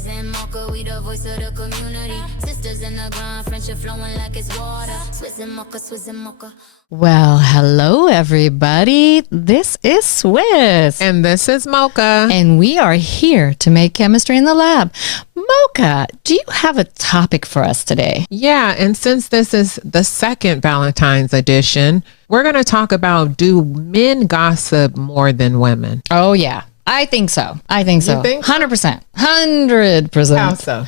Swizz N Mocca, we the voice of the community. Sisters in the grind, friendship flowing like it's water. Swizz N Mocca, Swizz N Mocca. Well, hello, everybody. This is Swizz. And this is Mocha. And we are here to make chemistry in the lab. Mocha, do you have a topic for us today? Yeah, and since this is the second Valentine's edition, we're going to talk about, do men gossip more than women? Oh, yeah. I think so. You think so? 100%. 100%. How so?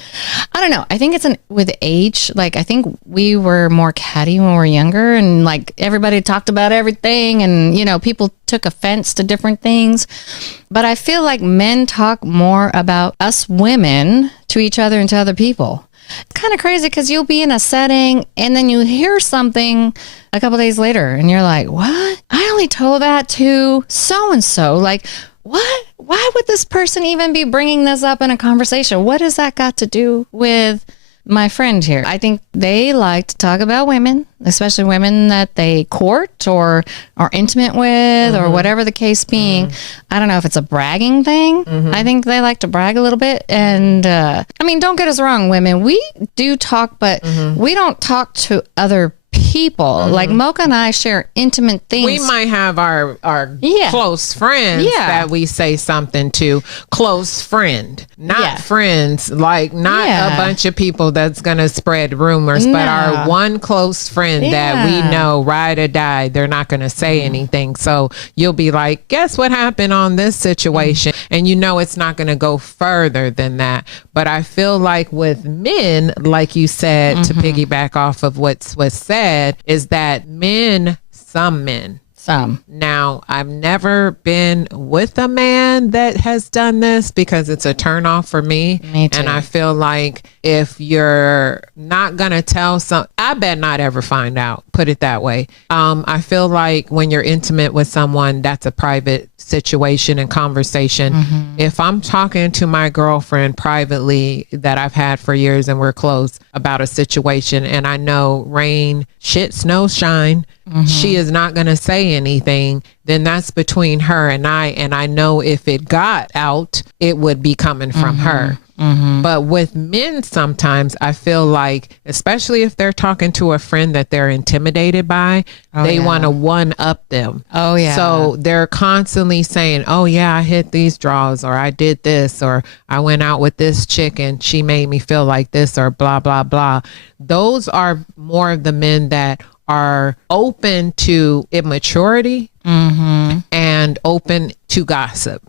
I don't know. I think it's with age. Like, I think we were more catty when we were younger, and like everybody talked about everything, and you know, people took offense to different things. But I feel like men talk more about us women to each other and to other people. It's kind of crazy because you'll be in a setting and then you hear something a couple days later and you're like, what? I only told that to so-and-so. Like, what? Why would this person even be bringing this up in a conversation? What has that got to do with my friend here? I think they like to talk about women, especially women that they court or are intimate with or whatever the case being. I don't know if it's a bragging thing. I think they like to brag a little bit. And I mean, don't get us wrong, women. We do talk, but we don't talk to other people. Like Mocha and I share intimate things. We might have our close friends that we say something to. Close friend, not friends, like not a bunch of people that's going to spread rumors, but our one close friend that we know, ride or die, they're not going to say anything. So you'll be like, guess what happened on this situation? And you know it's not going to go further than that. But I feel like with men, like you said, to piggyback off of what's said, is that some men. Now, I've never been with a man that has done this because it's a turnoff for me. Me too. And I feel like if you're not going to tell I bet not ever find out, put it that way. I feel like when you're intimate with someone, that's a private situation and conversation. If I'm talking to my girlfriend privately that I've had for years and we're close about a situation and I know rain, shit, snow, shine, she is not going to say anything, then that's between her and I know if it got out, it would be coming from her. But with men, sometimes I feel like, especially if they're talking to a friend that they're intimidated by, they want to one up them. Oh, yeah. So they're constantly saying, oh, yeah, I hit these draws, or I did this, or I went out with this chick and she made me feel like this, or blah, blah, blah. Those are more of the men that are open to immaturity and open to gossip.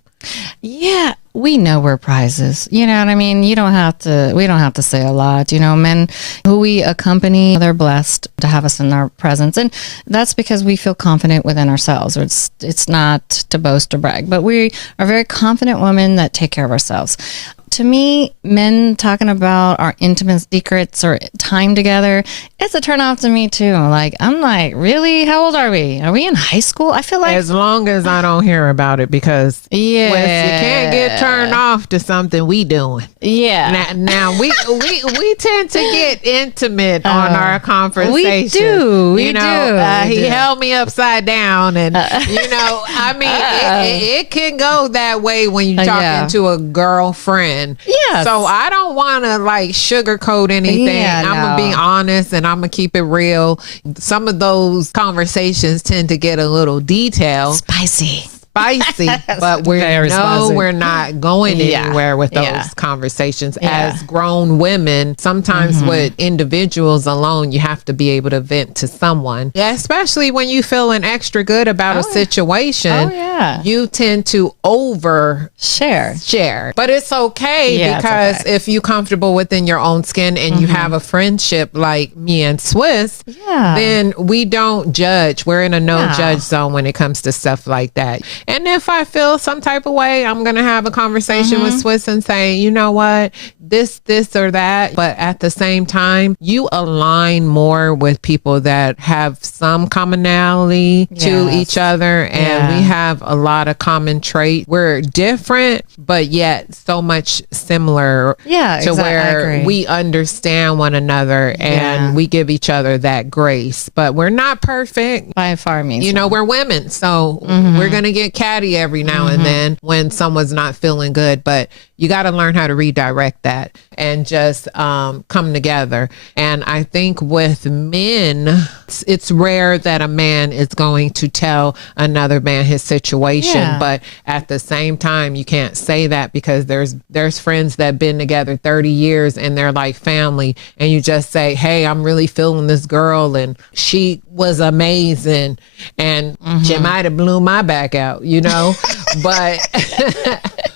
Yeah, we know we're prizes. You know what I mean? We don't have to say a lot. You know, men who we accompany, they're blessed to have us in our presence. And that's because we feel confident within ourselves. It's not to boast or brag, but we are very confident women that take care of ourselves. To me, men talking about our intimate secrets or time together, it's a turn off to me too. Like, I'm like, really? How old are we? Are we in high school? I feel like, as long as I don't hear about it, because you can't get turned off to something we doing. Now we tend to get intimate on our conversation. We do. He held me upside down, and you know, I mean, it can go that way when you're talking to a girlfriend. Yes. So I don't want to like sugarcoat anything. I'm gonna be honest and I'm gonna keep it real. Some of those conversations tend to get a little detailed. Spicy. But we're not going anywhere with those conversations. As grown women, sometimes with individuals alone, you have to be able to vent to someone, especially when you feeling extra good about a situation. You tend to over share, but it's okay because if you're comfortable within your own skin and you have a friendship like me and Swizz, then we don't judge. We're in a no judge zone when it comes to stuff like that. And if I feel some type of way, I'm going to have a conversation with Swizz and say, you know what, this or that. But at the same time, you align more with people that have some commonality to each other. And we have a lot of common traits. We're different, but yet so much similar to where we understand one another and we give each other that grace. But we're not perfect. By far means. You know, we're women. So we're going to get catty every now and then when someone's not feeling good. But You got to learn how to redirect that and just come together. And I think with men, it's rare that a man is going to tell another man his situation. But at the same time, you can't say that, because there's friends that have been together 30 years and they're like family. And you just say, hey, I'm really feeling this girl and she was amazing. And she might have blew my back out, you know, but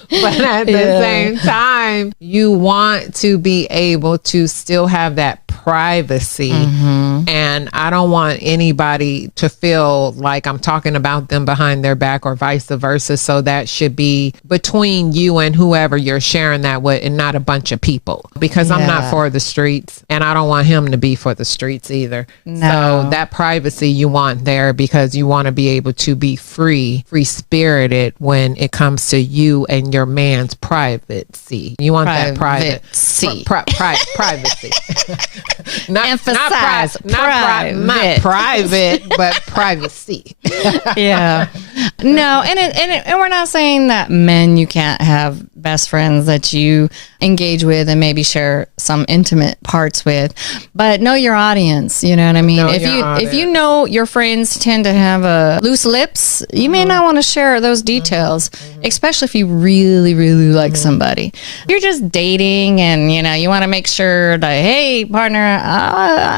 but at the same time, you want to be able to still have that privacy. And I don't want anybody to feel like I'm talking about them behind their back or vice versa. So that should be between you and whoever you're sharing that with, and not a bunch of people, because I'm not for the streets and I don't want him to be for the streets either. So that privacy you want there, because you want to be able to be free spirited when it comes to you and your man's privacy. You want that privacy. Privacy. Emphasize not private, but privacy. No, and we're not saying that men, you can't have best friends that you engage with and maybe share some intimate parts with, but know your audience. You know what I mean? If you know your friends tend to have loose lips, you may not want to share those details, especially if you really, really like somebody. You're just dating, and you want to make sure that, hey, partner,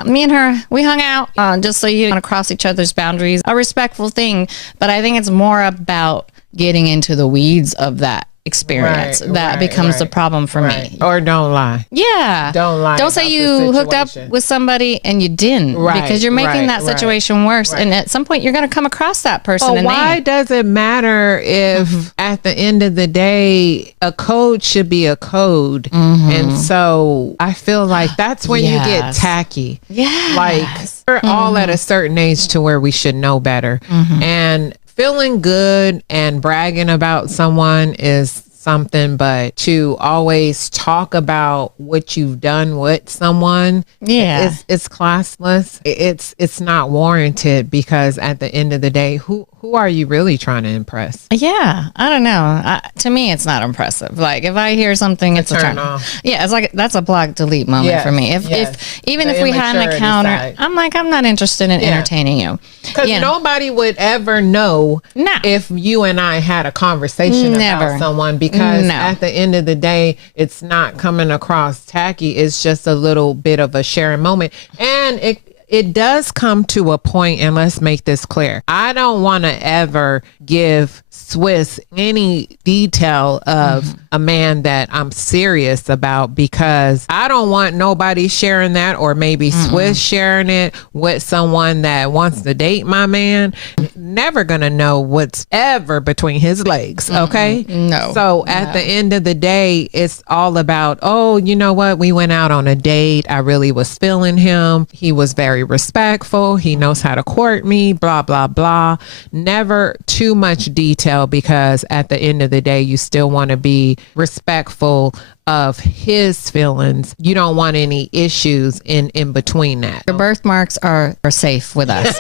me and her, we hung out, just so you don't want to cross each other's boundaries. A respectful thing, but I think it's more about getting into the weeds of that experience that becomes the problem for me. Or don't lie. Don't lie. Don't say you hooked up with somebody and you didn't, because you're making that situation worse. And at some point you're going to come across that person. But why does it matter if at the end of the day a code should be a code? And so I feel like that's when you get tacky. Like we're all at a certain age to where we should know better. And feeling good and bragging about someone is something, but to always talk about what you've done with someone, it's classless. It's not warranted, because at the end of the day, who are you really trying to impress? I don't know. To me, it's not impressive. Like if I hear something, it's a turn off. It's like that's a block delete moment for me. If we had an encounter, I'm like, I'm not interested in entertaining you, because nobody would ever know if you and I had a conversation about someone, because at the end of the day, it's not coming across tacky. It's just a little bit of a sharing moment. And it does come to a point, and let's make this clear. I don't want to ever give Swizz any detail of a man that I'm serious about, because I don't want nobody sharing that, or maybe Swizz sharing it with someone that wants to date my man. Never gonna know what's ever between his legs. Okay. No. So at the end of the day, it's all about, oh, you know what? We went out on a date. I really was feeling him. He was very respectful. He knows how to court me, blah, blah, blah. Never too much detail, because at the end of the day, you still want to be respectful of his feelings. You don't want any issues in between that. Your birthmarks are safe with us.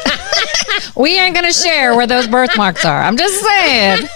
We ain't going to share where those birthmarks are. I'm just saying.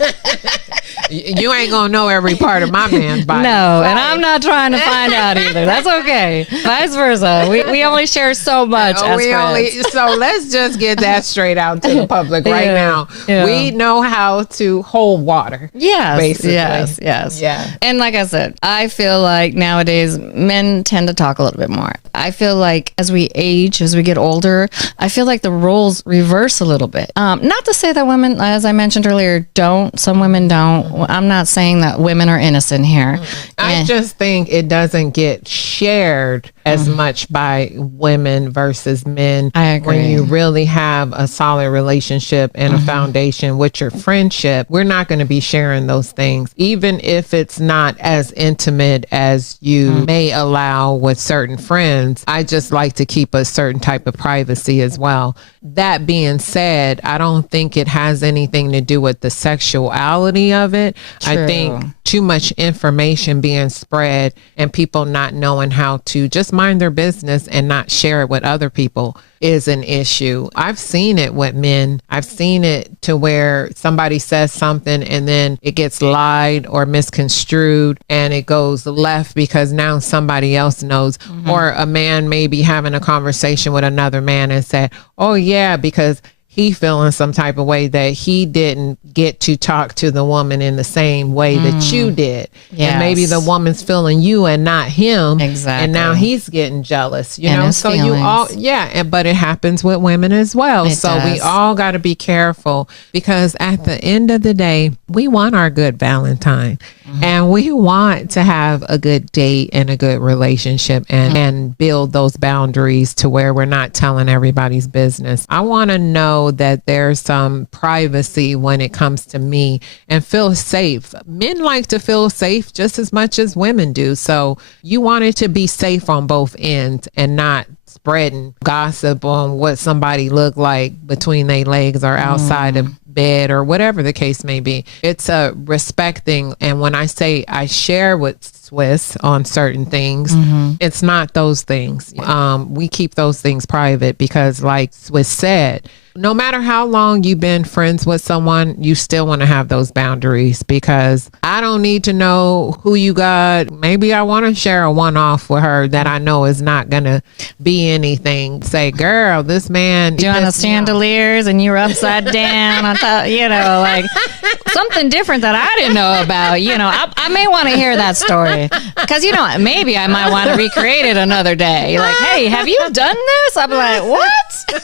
You ain't going to know every part of my man's body. No, and I'm not trying to find out either. That's okay. Vice versa. We only share so much as friends. So let's just get that straight out to the public right now. We know how to hold water. Yes. Basically. Yes. Yeah. And like I said, I feel like nowadays men tend to talk a little bit more. I feel like as we age, as we get older, I feel like the roles reverse a little bit. Not to say that women, as I mentioned earlier, don't. Some women don't. I'm not saying that women are innocent here. I just think it doesn't get shared as much by women versus men. I agree. When you really have a solid relationship and a foundation with your friendship, we're not going to be sharing those things, even if it's not as intimate as you may allow with certain friends. I just like to keep a certain type of privacy as well. That being said, I don't think it has anything to do with the sexuality of it. True. I think too much information being spread and people not knowing how to just mind their business and not share it with other people is an issue. I've seen it with men. I've seen it to where somebody says something and then it gets lied or misconstrued and it goes left because now somebody else knows. Or a man may be having a conversation with another man and say, oh yeah, because he feeling some type of way that he didn't get to talk to the woman in the same way that you did. Yes. And maybe the woman's feeling you and not him. Exactly. And now he's getting jealous, you and know? So feelings. You all, but it happens with women as well. It so does. We all got to be careful because at the end of the day, we want our good Valentine and we want to have a good date and a good relationship and build those boundaries to where we're not telling everybody's business. I want to know that there's some privacy when it comes to me and feel safe. Men like to feel safe just as much as women do. So you want it to be safe on both ends and not spreading gossip on what somebody look like between their legs or outside of bed or whatever the case may be. It's a respecting. And when I say I share with Swizz on certain things, it's not those things. We keep those things private because like Swizz said, no matter how long you've been friends with someone, you still want to have those boundaries because I don't need to know who you got. Maybe I want to share a one-off with her that I know is not going to be anything. Say, girl, this man. Doing the chandeliers and you're upside down on top, you know, like something different that I didn't know about. You know, I may want to hear that story because, you know, maybe I might want to recreate it another day. Like, hey, have you done this? I'm like, what?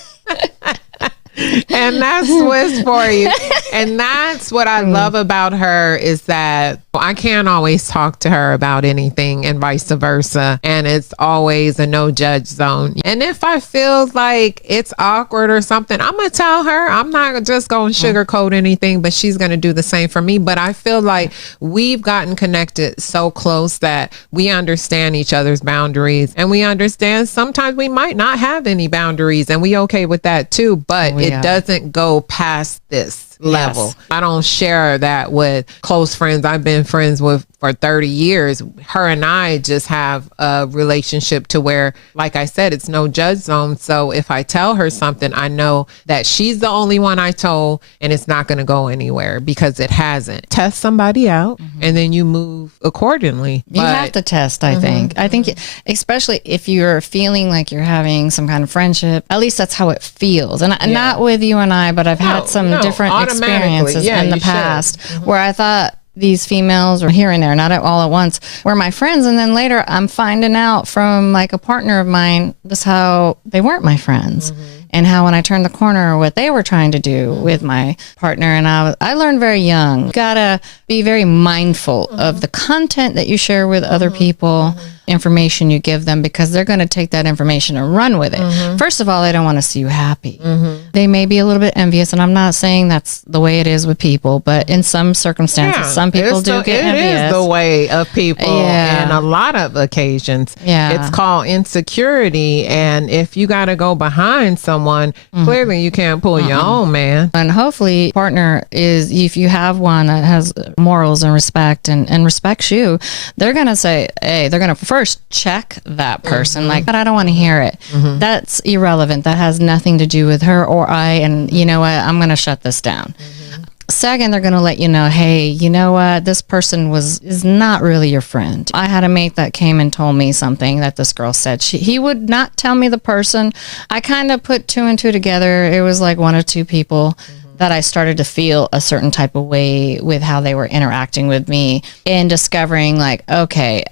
And that's Swizz for you. And that's what I love about her is that I can't always talk to her about anything and vice versa. And it's always a no judge zone. And if I feel like it's awkward or something, I'm going to tell her. I'm not just going to sugarcoat anything, but she's going to do the same for me. But I feel like we've gotten connected so close that we understand each other's boundaries and we understand sometimes we might not have any boundaries and we okay with that too. But it doesn't go past this level. Yes. I don't share that with close friends I've been friends with for 30 years. Her and I just have a relationship to where, like I said, it's no judge zone. So if I tell her something, I know that she's the only one I told and it's not going to go anywhere because it hasn't. Test somebody out and then you move accordingly. You have to test, I think. I think especially if you're feeling like you're having some kind of friendship, at least that's how it feels. And not with you and I, but I've had some different experiences in the past where I thought these females were here and there, not all at once, were my friends. And then later I'm finding out from like a partner of mine, this how they weren't my friends. And how when I turned the corner, what they were trying to do with my partner. And I learned very young, you gotta be very mindful of the content that you share with other people, information you give them, because they're going to take that information and run with it. First of all, they don't want to see you happy. They may be a little bit envious, and I'm not saying that's the way it is with people, but in some circumstances, some people do get envious. It is the way of people in a lot of occasions. It's called insecurity, and if you got to go behind someone, clearly you can't pull your own, man. And hopefully partner is, if you have one that has morals and respect and respects you, they're going to say, hey, they're going to first check that person. Like, but I don't want to hear it. That's irrelevant. That has nothing to do with her or I. And you know what? I'm going to shut this down. Second, they're going to let you know, hey, you know what? This person is not really your friend. I had a mate that came and told me something that this girl said. He would not tell me the person. I kind of put two and two together. It was like one or two people that I started to feel a certain type of way with how they were interacting with me and discovering like, okay,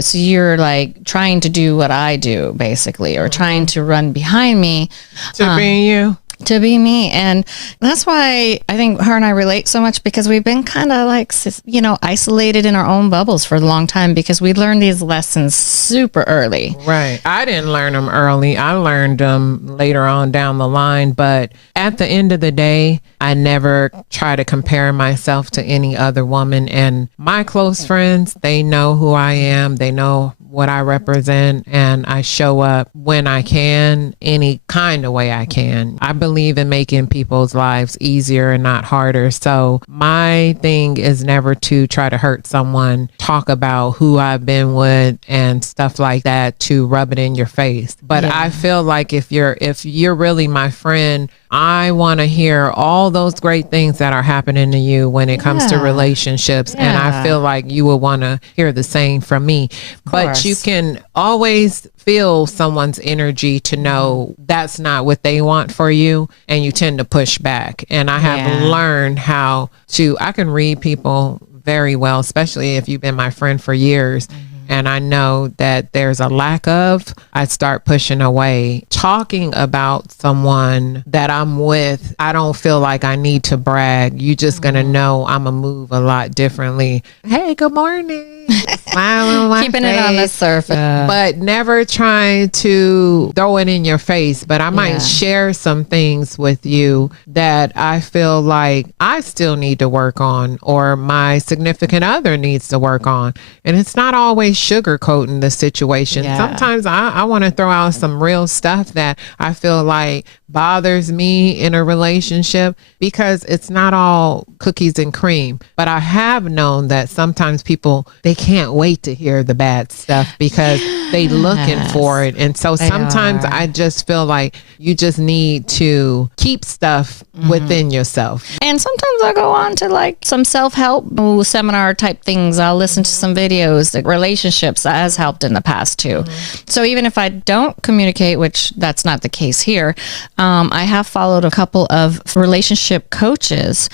so you're like trying to do what I do basically, or trying to run behind me. To be you. To be me. And that's why I think her and I relate so much, because we've been kind of like, you know, isolated in our own bubbles for a long time because we learned these lessons super early. Right. I didn't learn them early. I learned them later on down the line. But at the end of the day, I never try to compare myself to any other woman. And my close friends, they know who I am. They know what I represent, and I show up when I can, any kind of way I can. I believe in making people's lives easier and not harder. So my thing is never to try to hurt someone, talk about who I've been with and stuff like that to rub it in your face. But I feel like if you're really my friend, I want to hear all those great things that are happening to you when it comes to relationships. Yeah. And I feel like you will want to hear the same from me. But you can always feel someone's energy to know that's not what they want for you. And you tend to push back. And I have learned how to, I can read people very well, especially if you've been my friend for years. And I know that there's a lack of, I start pushing away. Talking about someone that I'm with, I don't feel like I need to brag. You just gonna know I'm gonna move a lot differently. Hey, good morning. Keeping it on the surface. But never trying to throw it in your face. But I might share some things with you that I feel like I still need to work on, or my significant other needs to work on. And it's not always sugarcoating the situation. Sometimes I want to throw out some real stuff that I feel like bothers me in a relationship, because it's not all cookies and cream. But I have known that sometimes people, they can't wait to hear the bad stuff because they looking for it. And so sometimes I just feel like you just need to keep stuff within yourself. And sometimes I go on to like some self-help seminar type things. I'll listen to some videos. The relationships that has helped in the past too. So even if I don't communicate, which that's not the case here, I have followed a couple of relationship coaches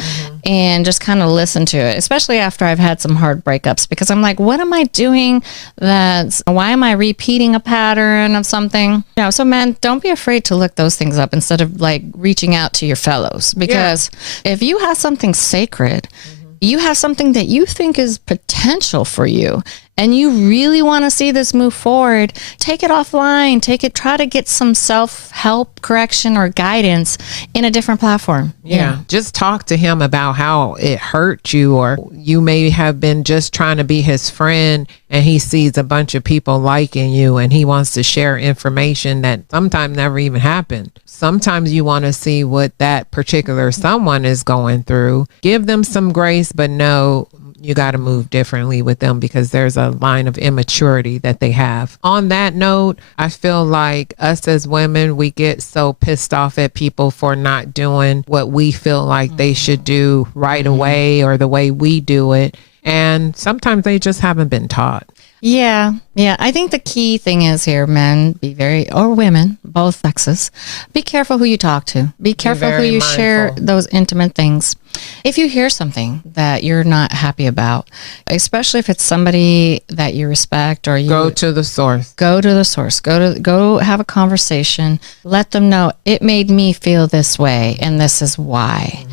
and just kind of listen to it, especially after I've had some hard breakups, because I'm like, what am I doing? Why am I repeating a pattern of something? So men, don't be afraid to look those things up instead of like reaching out to your fellows, because if you have something sacred, you have something that you think is potential for you, and you really want to see this move forward, take it offline, try to get some self-help, correction, or guidance in a different platform. Just talk to him about how it hurt you, or you may have been just trying to be his friend and he sees a bunch of people liking you and he wants to share information that sometimes never even happened. Sometimes you want to see what that particular someone is going through. Give them some grace, but no, you got to move differently with them because there's a line of immaturity that they have. On that note, I feel like us as women, we get so pissed off at people for not doing what we feel like they should do right away, or the way we do it. And sometimes they just haven't been taught. Yeah. I think the key thing is here, men, or women, both sexes, be careful who you talk to. Be careful who you share those intimate things. If you hear something that you're not happy about, especially if it's somebody that you respect, or you go to the source. Go have a conversation. Let them know it made me feel this way and this is why.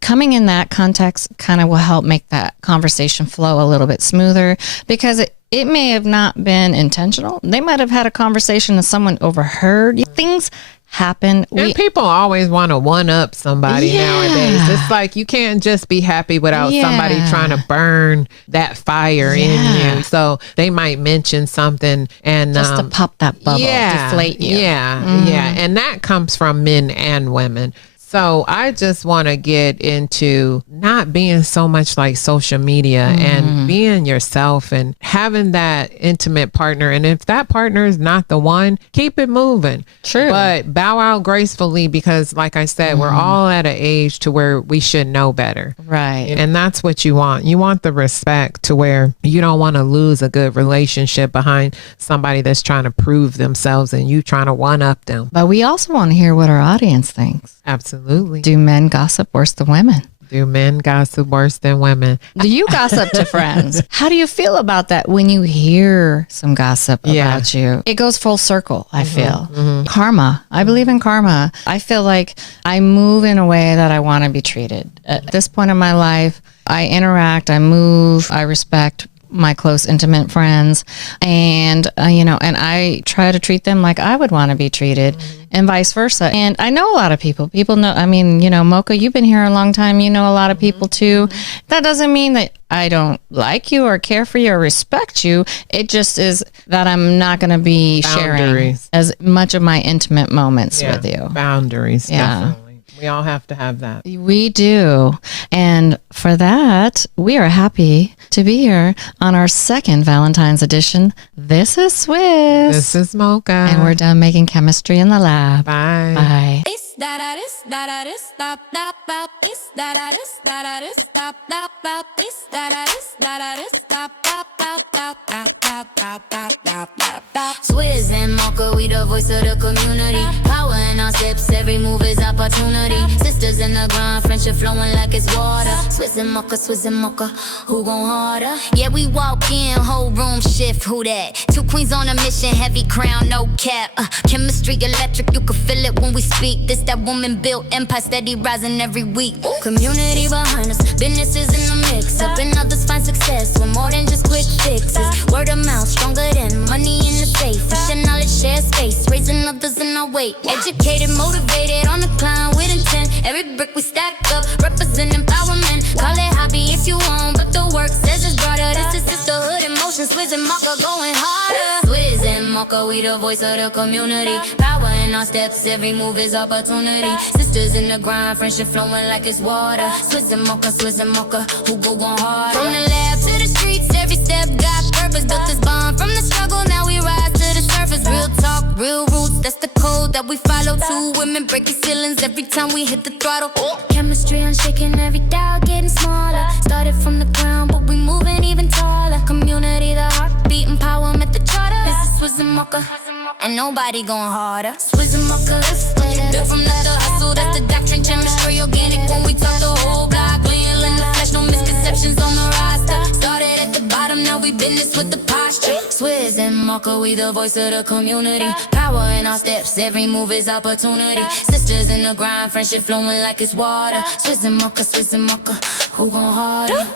Coming in that context kind of will help make that conversation flow a little bit smoother, because it may have not been intentional. They might have had a conversation that someone overheard. Things happen. And people always want to one-up somebody nowadays. It's like you can't just be happy without somebody trying to burn that fire in you. So they might mention something and just to pop that bubble, deflate you. And that comes from men and women. So I just want to get into not being so much like social media and being yourself and having that intimate partner. And if that partner is not the one, keep it moving. True. But bow out gracefully, because like I said, we're all at an age to where we should know better. Right. And that's what you want. You want the respect to where you don't want to lose a good relationship behind somebody that's trying to prove themselves and you trying to one up them. But we also want to hear what our audience thinks. Absolutely. Do men gossip worse than women? Do men gossip worse than women? Do you gossip to friends? How do you feel about that when you hear some gossip about you? It goes full circle, I feel. Karma. I believe in karma. I feel like I move in a way that I want to be treated. At this point in my life, I interact, I move, I respect my close, intimate friends. And, and I try to treat them like I would want to be treated and vice versa. And I know a lot of people. People know, Mocca, you've been here a long time. You know a lot of people too. That doesn't mean that I don't like you or care for you or respect you. It just is that I'm not going to be sharing as much of my intimate moments with you. Boundaries, definitely. We all have to have that. We do. And for that, we are happy to be here on our second Valentine's edition. This is Swizz. This is Mocca. And we're done making chemistry in the lab. Bye. Bye. Swizz N Mocca, we the voice of the community. Power in our steps, every move is opportunity. Sisters in the grind, friendship flowing like it's water. Swizz N Mocca, who gon' harder? Yeah, we walk in, whole room shift, who that? Two queens on a mission, heavy crown, no cap. Chemistry electric, you can feel it when we speak. This that woman built empire, steady rising every week. Community behind us, businesses in the mix. Helping others find success, we're more than just quick fixes. Word of mouth, stronger than money in the safe. Share knowledge, share space, raising others in our weight. Educated, motivated, on the climb with intent. Every brick we stack up, represent empowerment. Call it hobby if you want, but the work says it's broader. This is sisterhood in motion, Swizz N Mocca going harder. Swizz N Mocca, we the voice of the community. Power in our steps, every move is opportunity. Sisters in the grind, friendship flowing like it's water. Swizz N Mocca, who go on hard. From the lab to the streets, every step got purpose. Built this bond from the struggle, now we rise to the surface. Real talk, real roots, that's the code that we follow. Two women breaking ceilings every time we hit the throttle. Chemistry unshaken, every dial getting smaller. Started from the ground, but we moving even taller. Community, the heartbeat, empowerment, the charter. This is Swizz N Mocca, and nobody going harder. Swizz N Mocca, built from the hustle, that's the doctrine. Chemistry organic when we talk the whole block. Real in the flesh, no misconceptions on the roster. Started at the bottom, now we business with the posture. Swizz N Mocca, we the voice of the community. Power in our steps, every move is opportunity. Sisters in the grind, friendship flowing like it's water. Swizz N Mocca, who gon' harder?